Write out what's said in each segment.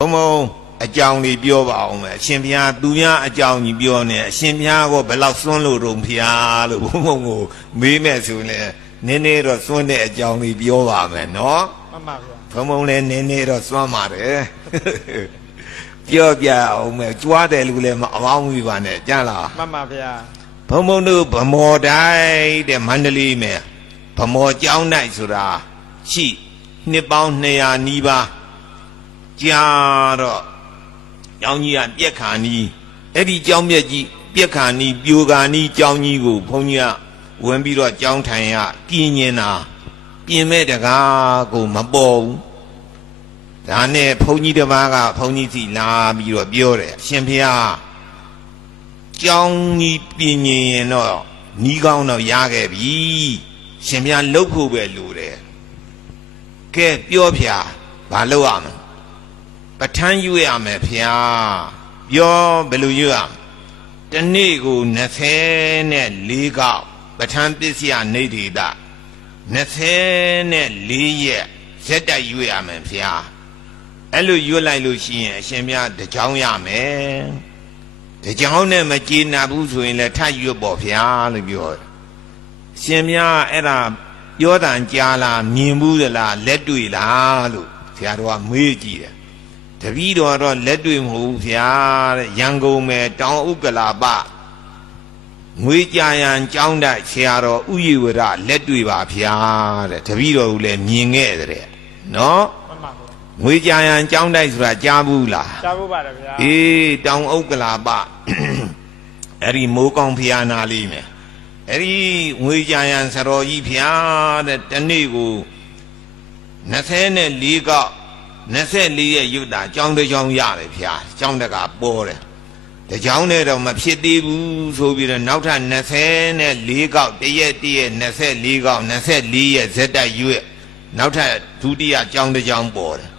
ဘုံဘုံအကြောင်းလေးပြောပါအောင်မယ်အရှင်ဘုရားသူများအကြောင်းကြီးပြောနေအရှင်ဘုရားကဘယ်လောက်စွန့်လို့တုံဖျားလို့ဘုံဘုံကိုမေးမဲ့ဆိုရင်နည်းနည်းတော့စွန့်တဲ့အကြောင်းလေးပြောပါမယ်နော်မှန်ပါဗျာဘုံဘုံလည်းနည်းနည်းတော့စွန့်ပါတယ်ပြောပြအောင်မယ်ကြွားတယ်လို့လည်းမအောင်းဘူးပါနဲ့ကြားလားမှန်ပါဗျာဘုံဘုံတို့ဗမော်တိုင်းတဲ့မန္တလေးမယ်ဗမော်ကျောင်းနိုင်ဆိုတာရှိနှစ်ပေါင်း200နီးပါး ကြာတော့ကျောင်းကြီးကပြက်ခါနီးအဲ့ဒီကျောင်းမြက်ကြီးပြက်ခါနီးပြိုခါနီးကျောင်းကြီးကိုဘုန်းကြီးကဝင်ပြီးတော့ကျောင်းထိုင်ရပြင်းညင်တာပြင်မဲ့တကားကိုမပေါ်ဘူးဒါနဲ့ဘုန်းကြီးတစ်ပါးကဘုန်းကြီးစီလာပြီးတော့ပြောတယ်အရှင်ဖေဟာကြောင်းကြီးပြင်းရင်ရင်တော့နီးကောင်းတော့ရခဲ့ပြီရှင်ပြလှုပ်ဖို့ပဲလိုတယ်ကဲပြောဖြာဘာလုပ်ရမလဲ ပဋ္ဌာန်းယူရမယ်ဖျာပြောဘယ်လိုယူရမလဲတနေ့ကို24ကောက်ပဋ္ဌာန်းပစ္စယနေဒေတာ24ရက်ဇက်တိုက်ယူရမယ်ဖျာအဲ့လိုယူလိုက်လို့ရှိရင်အရှင်ပြတကြောင်းရမယ်တကြောင်နဲ့မကျေနပ်ဘူးဆိုရင်လည်းထပ်ရွတ်ပေါ့ဗျာလို့ပြောတယ်ရှင်များအဲ့ဒါပြောတန်ကြားလားမြင်ဘူးသလားလက်တွေ့လားလို့ဆရာတော်ကမေးကြည့်တယ် တပည့်တော်တော့လက်တွေ့မဟုတ်ဘူးဗျာတဲ့ရန်ကုန်မယ်တောင်ဥက္ကလာပငွေကြရန်ကျောင်းတိုက်ဆရာတော်ဥယျဝရလက်တွေ့ပါဗျာတဲ့တပည့်တော်ကလည်းမြင်ခဲ့တဲ့နော်မှန်ပါဗျာငွေကြရန်ကျောင်းတိုက်ဆိုတာကြားဘူးလားကြားဖို့ပါတယ်ဗျာအေးတောင်ဥက္ကလာပအဲ့ဒီမိုးကောင်းဖျားနာလေးမယ်အဲ့ဒီငွေကြရန်စတော်ကြီးဖျားတဲ့တနေ့ကို24ကောက် 24ရဲ့ရွတ်တာကြောင်းတစ်ကြောင်းရတယ်ဖျားကြောင်းတကပေါ်တယ်တကြောင်းနဲ့တော့မဖြစ်သေးဘူးဆိုပြီးတော့နောက်ထပ်24ကောက်တရက်တရက်24ကောက်24ရဲ့ဇက်တိုက်ရွတ်နောက်ထပ်ဒုတိယကြောင်းတစ်ကြောင်းပေါ်တယ်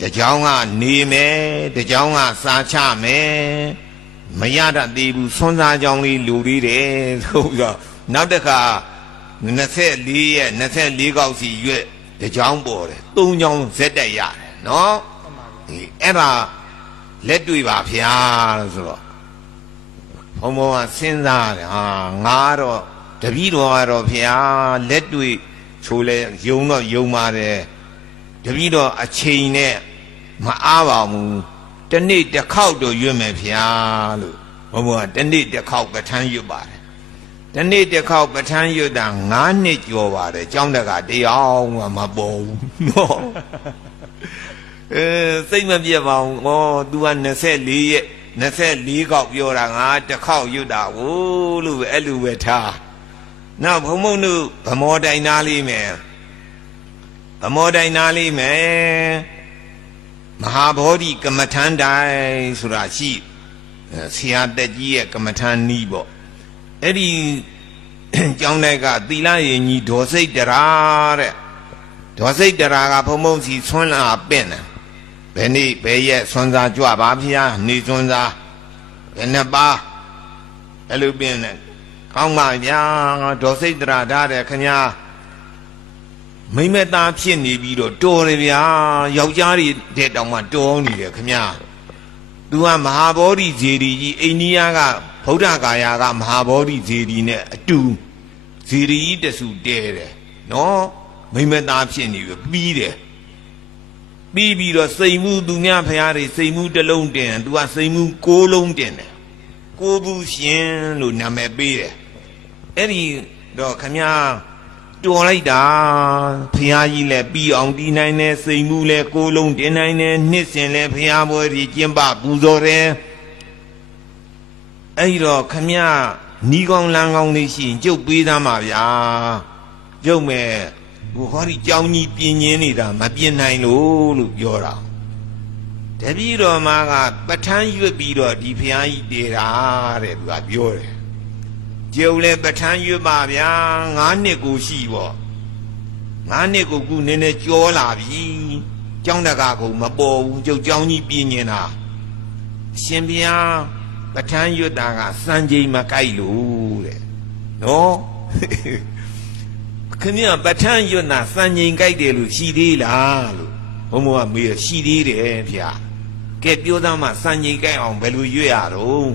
တကြောင်ကနေမယ်တကြောင်ကစာချမယ်မရတတ်သေးဘူးဆွမ်းစားကြောင်လေးလူသေးတယ်ဆိုပြီးတော့နောက်တစ်ခါ24ရက်24ကောက်စီရွက်တကြောင်ပေါ်တယ်၃ကြောင်ဇက်တက်ရတယ် နော်မှန်ပါဗျာအေးအဲ့ဒါလက်တွေ့ပါဗျာလို့ဆိုတော့ဘုံဘုံကစဉ်းစားတယ်ဟာငါတော့တပည့်တော်ကတော့ဗျာလက်တွေ့ချိုးလဲယုံတော့ယုံပါတယ်တပည့်တော်အချိန်နဲ့မအားပါဘူးတနေ့တစ်ခေါက်တော့ရွတ်မယ်ဗျာလို့ဘုံဘုံကတနေ့တစ်ခေါက်ပဋ္ဌာန်းရွတ်ပါတယ်တနေ့တစ်ခေါက်ပဋ္ဌာန်းရွတ်တာ9နှစ်ကျော်ပါတယ်ကျောင်းတက်ကတရားမှမပေါ်ဘူးနော် အဲစိတ်မပြတ်ပါဘူး။ဩ तू က24ရက်24ခေါက်ပြောတာငါတစ်ခေါက်ရွတ်တာကိုလို့ပဲအဲ့လိုပဲထား။နောက်ဘုံဘုံတို့ဗမောတိုင်သားလေးမယ်။ဗမောတိုင်သားလေးမယ်။မဟာဗောဓိကမ္မထန်တိုင်ဆိုတာရှိအဲဆရာတက်ကြီးရဲ့ကမ္မထန်နီးပေါ့။အဲ့ဒီကျောင်းတိုက်ကသီလရင်ကြီးဒေါ်စိတ်တရာတဲ့။ဒေါ်စိတ်တရာကဘုံဘုံစီဆွမ်းလာပင့်တယ်။ ဘယ်နေ့ဘယ်ရက်ဆွမ်းစားကြွပါဖျားနေဆွမ်းစားဘယ်နှစ်ပါအဲ့လိုပြင်းတယ်ကောင်းပါဗျာဒေါ်စိတ်တရာထားတယ်ခင်ဗျာမိမ့်မသားဖြစ်နေပြီးတော့တော်တယ်ဗျာယောက်ျားတွေတဲ့တောင်မှတော်နေတယ်ခင်ဗျာသူကမဟာဗောဓိဇေဒီကြီးအိန္ဒိယကဗုဒ္ဓဂါယာကမဟာဗောဓိဇေဒီနဲ့အတူဇေဒီကြီးတဆူတဲတယ်နော်မိမ့်မသားဖြစ်နေပြီပြီးတယ် ပြီးပြီးတော့စိတ်မှုသူများဖရားတွေစိတ်မှုတစ်လုံးတင်သူကစိတ်မှုကိုးလုံးတင်တယ်ကိုးဘူးရှင်လို့နာမည်ပေးတယ်အဲ့ဒီတော့ခမည်းတော်လိုက်တာဖရားကြီးလည်းပြီးအောင်တီးနိုင်တယ်စိတ်မှုလည်းကိုးလုံးတင်နိုင်တယ်နှစ်စဉ်လည်းဖရားပွဲကြီးကျင်းပပူဇော်တယ်အဲ့ဒီတော့ခမည်းနီးကောင်းလန်းကောင်းလေးရှိရင်ကျုပ်ပေးသားမှာဗျာကျုပ်မဲ့ ဟိုဟောဒီကြောင်းကြီးပြင်းရင်းနေတာမပြင်းနိုင်လို့လို့ပြောတာတပည့်တော်မကပဋ္ဌာန်းရွတ်ပြီးတော့ဒီဖျားကြီးတည်တာတဲ့သူကပြောတယ်ကျုပ်လည်းပဋ္ဌာန်းရွတ်ပါဗျာငါးနှစ်ကိုရှိပေါ့ငါးနှစ်ကိုခုနည်းနည်းကြောလာပြီကျောင်းတကာကိုမပေါ်ဘူးကျုပ်ကြောင်းကြီးပြင်းနေတာအရှင်ဘုရားပဋ္ဌာန်းရွတ်တာကစံချိန်မကိုက်လို့တဲ့နော် ခင်ဗျပဋ္ဌာန်းရွတ်နာစံငိန်ကြိုက်တယ်လို့ရှိသေးလားလို့ဘုံဘုံကမေးရရှိသေးတယ်ဗျာကဲပြောသားမှစံချိန်ကြိုက်အောင်ဘယ်လိုရွတ်ရတော့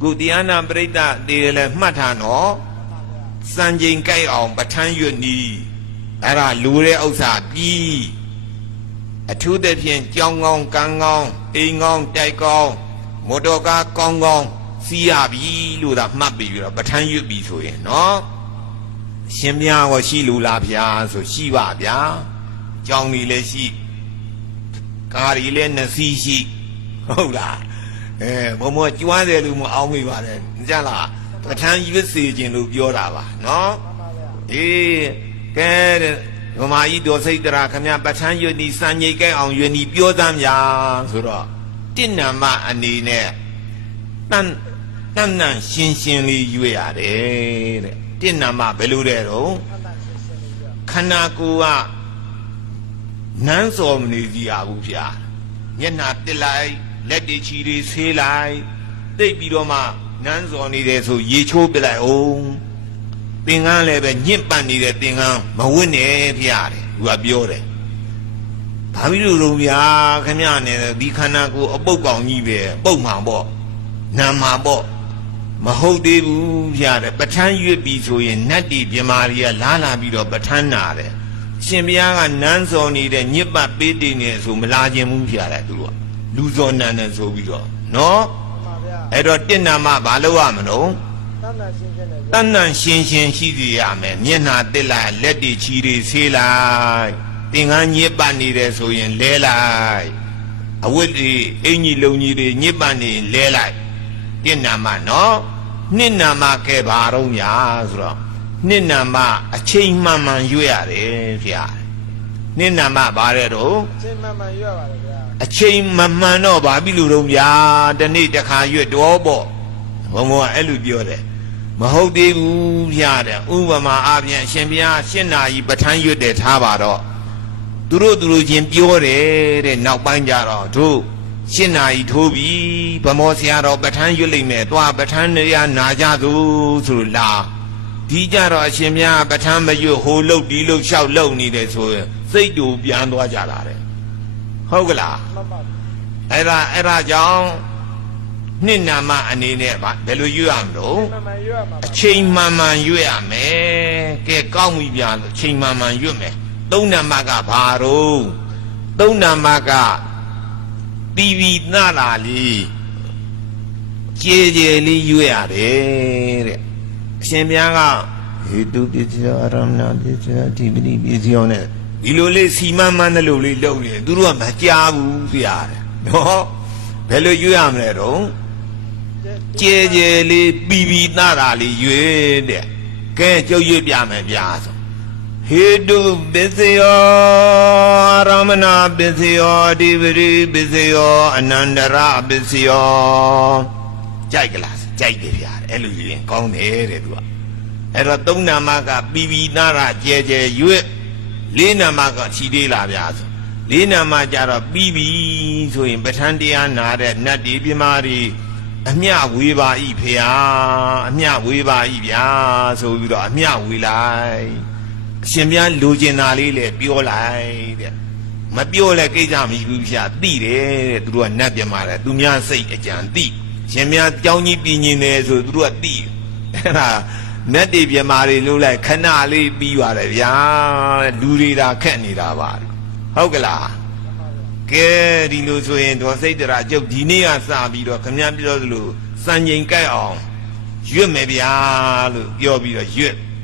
ကုတရားနာပရိသတ်တေလည်းမှတ်ထားနော်စံချိန်ကြိုက်အောင်ပဋ္ဌာန်းရွတ်နီးအဲ့ဒါလူတဲ့ဥစ္စာပြီးအထူးသဖြင့်ကြောင်းကောင်းကန်းကောင်းအိမ်ကောင်းတိုက်ကောင်းမော်တော်ကားကောင်းကောင်းစီးရပြီလို့သာမှတ်ပြီးတော့ပဋ္ဌာန်းရွတ်ပြီဆိုရင်နော် ရှင်မြတ်ဟောရှိလူလားဗျာဆိုရှိပါဗျာကြောင်းကြီးလည်းရှိကားကြီးလည်းနှစ်စီးရှိဟုတ်လားအဲဘုံမကျွမ်းတယ်လို့မအောင်မိပါတယ်ကြလားပဋ္ဌာန်းရွတ်စေခြင်းလို့ပြောတာပါနော်အေးကဲတဲ့ဗမာကြီးတော်စိတ်တရာခမပဋ္ဌာန်းရွတ်ဒီစံငိတ်ကဲအောင်ရွတ်ဒီပြောသမ်းများဆိုတော့တင့်နံမအနေနဲ့တန်တန်နန်ရှင်းရှင်းလေးရွတ်ရတယ်တဲ့ တင့်နံမဘယ်လိုတဲ့တော့ခန္ဓာကိုယ်ကနန်းစော်မနေစီရဘူးဗျာမျက်နှာတစ်လိုက်လက်တွေချီတွေဆေးလိုက်တိတ်ပြီးတော့မှနန်းစော်နေတယ်ဆိုရေချိုးပစ်လိုက်အောင်သင်္ကန်းလည်းပဲညင့်ပတ်နေတဲ့သင်္ကန်းမဝတ်နဲ့ဗျာတဲ့သူကပြောတယ်ဘာဖြစ်လို့လုံးဗျာခမရနဲ့ဒီခန္ဓာကိုယ်အပုတ်ကောင်ကြီးပဲပုတ်မှန်ပေါ့နာမှာပေါ့ မဟုတ်သေးဘူးဗျာတဲ့ပဋ္ဌာန်းရွတ်ပြီဆိုရင်နတ်တီပြမာရီကလာလာပြီးတော့ပဋ္ဌာန်းနာတယ်ရှင်ဘုရားကနန်းစော်နေတဲ့ညစ်ပတ်ပေးတင်နေဆိုမလာခြင်းဘူးဗျာတဲ့သူကလူစော်နန်းနဲ့ဆိုပြီးတော့နော်ပါဗျာအဲ့တော့တင့်နာမဘာလို့ရမလို့တဏ္ဍရှင်းရှင်းနဲ့တဏ္ဏရှင်းရှင်းရှိစီရမယ်မျက်နှာတက်လိုက်လက်တီချီတွေဆေးလိုက်သင်္ကန်းညစ်ပတ်နေတယ်ဆိုရင်လဲလိုက်အဝတ်တွေအင်ကြီးလုံကြီးတွေညစ်ပတ်နေရင်လဲလိုက် တင့်နာမနော်နှစ်နာမကဲပါတော့ညာဆိုတော့နှစ်နာမအချိန်မှန်မှန်ရွတ်ရတယ်ဗျာနှစ်နာမဘာတဲ့တော့အချိန်မှန်မှန်ရွရပါတယ်ဗျာအချိန်မမှန်တော့ဘာဖြစ်လို့တော့ဗျာတနေ့တစ်ခါရွတ်တော့ပေါ့ဘုံဘုံကအဲ့လိုပြောတယ်မဟုတ်သေးဘူးဗျာတဲ့ဥပမာအပြင်အရှင်ဘုရားရှင်းနာကြီးပဋ္ဌာန်းရွတ်တယ်ထားပါတော့သူတို့သူတို့ချင်းပြောတယ်တဲ့နောက်ပိုင်းကြတော့တို့ ရှင်းနာကြီးထိုးပြီဗမောဆရာတော်ပဋ္ဌာန်းရွတ်လိုက်မယ်သွားပဋ္ဌာန်းနေရနာကြသူဆိုလို့လာဒီကြတော့အရှင်ဘုရားပဋ္ဌာန်းမရွတ်ဟိုလုတ်ဒီလုတ်လျှောက်လုတ်နေတယ်ဆိုရင်စိတ်တူပြန်သွားကြတာတဲ့ဟုတ်ကလားမှန်ပါအဲ့ဒါအဲ့ဒါကြောင့်နှစ်နာမအနေနဲ့ဗာဘယ်လိုရွတ်ရမလို့မှန်မှန်ရွရမှာအပါချိန်မှန်မှန်ရွတ်ရမယ်ကဲကောင်းပြီဗျာအချိန်မှန်မှန်ရွတ်မယ်သုံးနာမကဘာတော့သုံးနာမက တီဗီနာလာလေးကြေကြေလေးရွတ်ရတယ်တဲ့အရှင်ဘုရားကဟေတုပစ္စယအရမဏပစ္စယဒီပတိပစ္စယနဲ့ဒီလိုလေးစီမံမှန်းတဲ့လိုလေးလုပ်နေတယ်သူတို့ကမကြားဘူးဗျာတဲ့နော်ဘယ်လိုရွတ်ရမလဲတော့ကျဲကျဲလေးပီပီနာတာလေးရွေးတဲ့ကဲကျုပ်ရွေးပြမယ်ဗျာဆို ဟေတုပစ္စယောရမဏပစ္စယောအဓိပတိပစ္စယောအနန္တရပစ္စယောကြိုက်ကလားကြိုက်တယ်ဗျာအဲ့လိုရင်ကောင်းတယ်တဲ့သူကအဲ့တော့သုံးနာမကပီပီနာတာကျဲကျဲရွေးလေးနာမကခြီသေးလားဗျာဆိုလေးနာမကြတော့ပြီးပြီဆိုရင်ပဋ္ဌာန်းတရားနာတဲ့နတ်ဒီပြမာတွေအမျှဝေပါဤဖေဟာအမျှဝေပါဤဗျာဆိုပြီးတော့အမျှဝေလိုက် အရှင်ဘုရားလူကျင်တာလေးလေပြောလိုက်တဲ့မပြောလဲကိစ္စမရှိဘူးဗျာသိတယ်တဲ့သူတို့ကနတ်ပြမာတယ်သူများစိတ်အကြံသိရှင်ဘုရားကြောင်းကြီးပြင်းနေတယ်ဆိုသူတို့ကသိအဲ့ဒါနတ်တွေပြမာတွေလို့လိုက်ခဏလေးပြီးပါတယ်ဗျာလူတွေဒါခက်နေတာပါဟုတ်ကလားကဲဒီလိုဆိုရင်ဒေါ်စိတ်တရာကျုပ်ဒီနေ့ကစပြီးတော့ခမည်းပြောသလိုစံချိန်ကြိုက်အောင်ရွတ်မယ်ဗျာလို့ပြောပြီးတော့ရွတ်။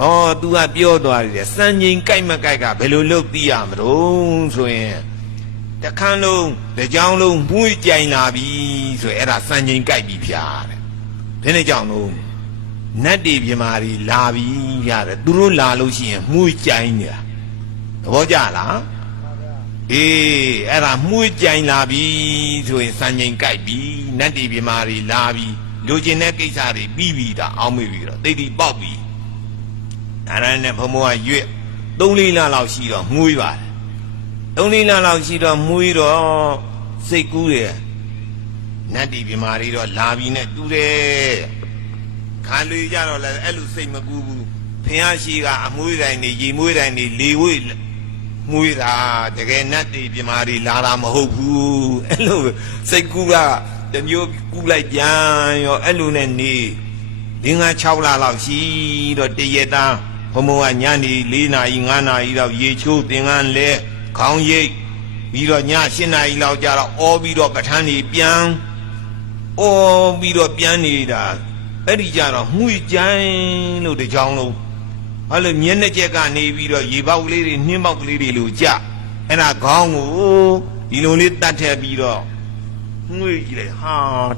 ဩ तू ကပြောသွားတယ်စံချိန်ကြိုက်မကြိုက်ကဘယ်လိုလုပ်သိရမလို့ဆိုရင်တခန်းလုံးတကြောင်လုံးမှုကြိုင်လာပြီဆိုရင်အဲ့ဒါစံချိန်ကြိုက်ပြီဗျာတဲ့။ဘယ်နဲ့ကြောင့်လို့နတ်တွေပြမာတွေလာပြီဗျာတဲ့သူတို့လာလို့ရှိရင်မှုကြိုင်နေတာသဘောကျလားပါဗျာအေးအဲ့ဒါမှုကြိုင်လာပြီဆိုရင်စံချိန်ကြိုက်ပြီနတ်တီပြမာတွေလာပြီလူကျင်တဲ့ကိစ္စတွေပြီးပြီဒါအောင်းမေ့ပြီတော့တိတ်တိပေါက်ပြီ အဲ့ဒါနဲ့ဘုံဘုံကရွတ်၃လေးလလောက်ရှိတော့မှုရပါတယ်၃လေးလလောက်ရှိတော့မှုရတော့စိတ်ကူးတယ်နတ်တီပြမာတွေတော့လာပြီနဲ့တူတယ်ခါလူကြတော့လည်းအဲ့လိုစိတ်မကူးဘူးဖះရှိကအမွှေးတိုင်းနေရေမွေးတိုင်းနေလေဝေးမှုရတာတကယ်နတ်တွေပြမာတွေလာတာမဟုတ်ဘူးအဲ့လိုစိတ်ကူးကတစ်မျိုးကူးလိုက်ပြန်ရောအဲ့လိုနဲ့နေလင်းငါ6လလောက်ရှိတော့တရက်သား ဘုံဘုံကညနေ4နာရီ5နာရီလောက်ရေချိုးသင်္ကန်းလဲခေါင်းရိပ်ပြီးတော့ည7နာရီလောက်ကြာတော့အောပြီးတော့ပဋ္ဌာန်းကြီးပြန်အောပြီးတော့ပြန်နေတာအဲ့ဒီကြတော့မှုကြိုင်းလို့တကြောင်လုံးအဲ့လိုမျက်နှာချက်ကနေပြီးတော့ရေပေါက်ကလေးတွေနှင်းပေါက်ကလေးတွေလိုကြအဲ့ဒါခေါင်းကိုဒီလိုလေးတတ်ထည့်ပြီးတော့ငွေကြည့်လိုက်ဟာ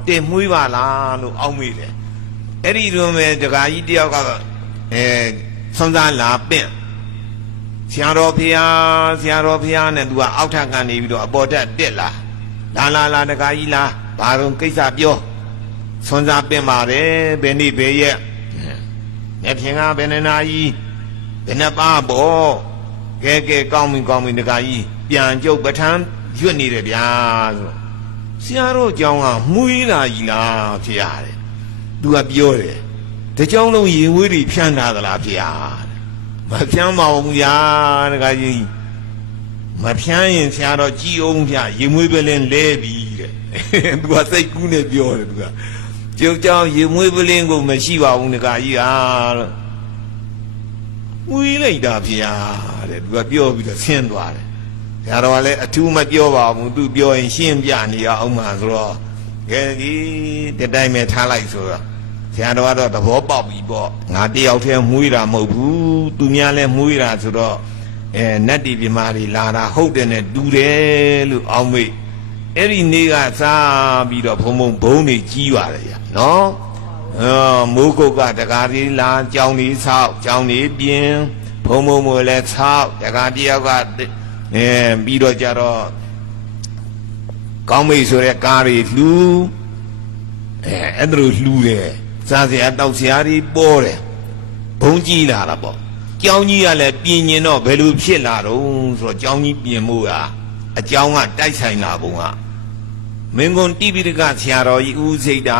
တင်မွေးပါလားလို့အောက်မေ့တယ်အဲ့ဒီလိုမဲ့ဒကာကြီးတယောက်ကအဲ ဆွမ်းစားလာပင့်ဆရာတော်ဖျားဆရာတော်ဖျားနဲ့သူကအောက်ထပ်ကနေပြီးတော့အပေါ်တက်တက်လာလာလာလာဒကာကြီးလားဘာလို့ကိစ္စပြောဆွမ်းစားပင့်ပါတယ်ဘယ်နေ့ဘယ်ရက်မြက်ဖြင်ကဘယ်နှနာကြီးဘယ်နှပါပေါ့ကဲကဲကောင်းပြီကောင်းပြီတခါကြီးပြန်ကြုတ်ပဋ္ဌာန်းရွတ်နေတယ်ဗျာဆိုဆရာတို့အကြောင်းကမှုေးလာကြီးလားဖြစ်ရတယ်သူကပြောတယ် တကြောင်လုံးရင်ဝေးတွေဖြန့်ထားသလားဖြစ်ရတယ်မဖြန့်ပါဘူးဗျာတခါကြီးမဖြန့်ရင်ဆရာတော်ကြည်အောင်ဗျာရင်မွေးပဲလင်းလဲပြီတဲ့သူကစိတ်ကူးနဲ့ပြောတယ်သူကကျုပ်ကြောင့်ရေမွေးပလင်းကိုမရှိပါဘူးငါကြီးဟာလို့ဝီးလိုက်တာဗျာတဲ့သူကပြောပြီးတော့ဆင်းသွားတယ်ဆရာတော်ကလည်းအထူးမပြောပါဘူးသူပြောရင်ရှင်းပြနေရအောင်မှာဆိုတော့ကဲဒီတတိုင်းပဲထားလိုက်ဆိုတော့ ဆရာတော်ကတော့သဘောပေါက်ပြီပေါ့ငါတယောက်တည်းမွေးတာမဟုတ်ဘူးသူများလည်းမွေးတာဆိုတော့အဲနတ်တီပြမာတွေလာတာဟုတ်တယ်နဲ့တူတယ်လို့အောင်းမိတ်အဲ့ဒီနေ့ကစားပြီးတော့ဘုံဘုံဘုံနေကြီးပါတယ်ဗျာနော်အာမိုးကုတ်ကတကားလေးလာကြောင်းလေးဆောက်ကြောင်းလေးပြင်းဘုံဘုံမလည်းဆောက်တကားတယောက်ကအဲပြီးတော့ကြတော့ကောင်းမိတ်ဆိုတဲ့ကားတွေလှူအဲအဲ့ဒါလိုလှူတယ် စားစရာတောက်စရာတွေပေါ်တယ်ဘုံကြီးလာတာပေါ့ကြောင်းကြီးကလည်းပြင်ရင်တော့ဘယ်လိုဖြစ်လာတော့ဆိုတော့ကြောင်းကြီးပြင်မှုကအကြောင်းကတိုက်ဆိုင်လာပုံကမင်းကွန်တိပိဋကဆရာတော်ကြီးဦးစိတ်တာ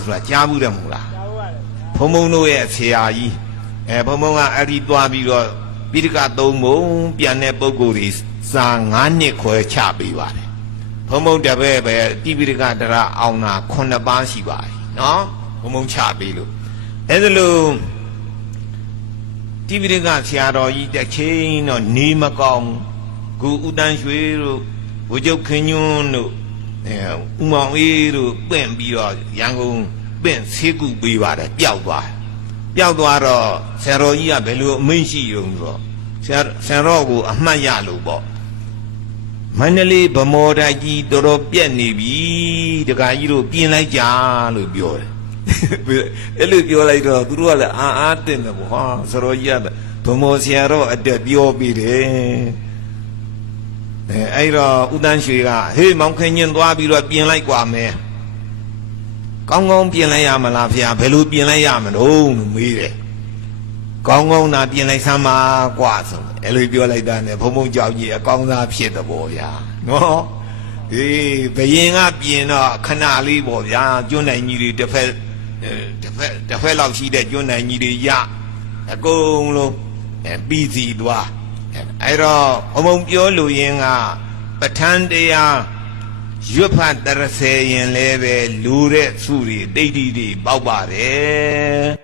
ဆိုတာကြားဘူးတယ်မဟုတ်လားကြားဟုတ်ပါတယ်ဗျာဘုံဘုံတို့ရဲ့ဆရာကြီးအဲဘုံဘုံကအဲ့ဒီသွားပြီးတော့ပိဋကသုံးပုံပြန်တဲ့ပုံကိုယ်ကြီးစာ9နှစ်ခွဲချပေးပါတယ်ဘုံဘုံတပည့်ပဲတိပိဋကတရအောင်တာ9ပါးရှိပါတယ်နော် ဘုံဘုံချပေးလို့အဲ့ဒါလို့တိပိဋကဆရာတော်ကြီးတစ်ချိန်တော့နေမကောင်းဘူးခုဥတန်းရွှေတို့ဝကြုတ်ခင်ညွန်းတို့အဲဥမောင်အေးတို့ပင့်ပြီးတော့ရန်ကုန်ပင့်ဆေးကုပေးပါတယ်ပျောက်သွားတယ်ပျောက်သွားတော့ဆရာတော်ကြီးကဘယ်လိုအမိန့်ရှိရုံဆိုတော့ဆရာဆရာတော်ကိုအမှတ်ရလို့ပေါ့မန္တလေးဗမော်တိုက်ကြီးတော်တော်ပြက်နေပြီတခါကြီးတို့ပြင်လိုက်ကြလို့ပြောတယ် အဲ့လိုပြောလိုက်တော့သူတို့ကလည်းအာအာတင်တယ်ပေါ့ဟာဆရာတော်ကြီးကဗမော်ဆရာတော်အတက်ပြောပြီးတယ် အဲအဲ့တော့ဥတန်းရွှေကဟေးမောင်ခင်ညင်သွားပြီးတော့ပြင်လိုက်กว่าမယ်ကောင်းကောင်းပြင်လိုက်ရမလားဖေဘယ်လိုပြင်လိုက်ရမလို့လို့မေးတယ်ကောင်းကောင်းသာပြင်လိုက်စမ်းပါกว่าဆိုအဲ့လိုပြောလိုက်တာနဲ့ဘုံဘုံကြောက်ကြီးအကောင်းသားဖြစ်တယ်ပေါ့ဗျာနော်ဒီဘယင်ကပြင်တော့ခဏလေးပေါ့ဗျာကျွန်းနိုင်ကြီးတွေတစ်ဖက်အဲ တစ်ဖက်တစ်ဖက်လောက်ရှိတဲ့ကျွန်းနိုင်ကြီးတွေရအကုန်လုံးအဲပြီးစီသွားအဲ့တော့ဘုံဘုံပြောလို့ရင်ကပဋ္ဌာန်းတရားရွတ်ဖတ်တရစေရင်လည်းပဲလူတဲ့စုတွေတိတ်တိတွေပေါက်ပါတယ်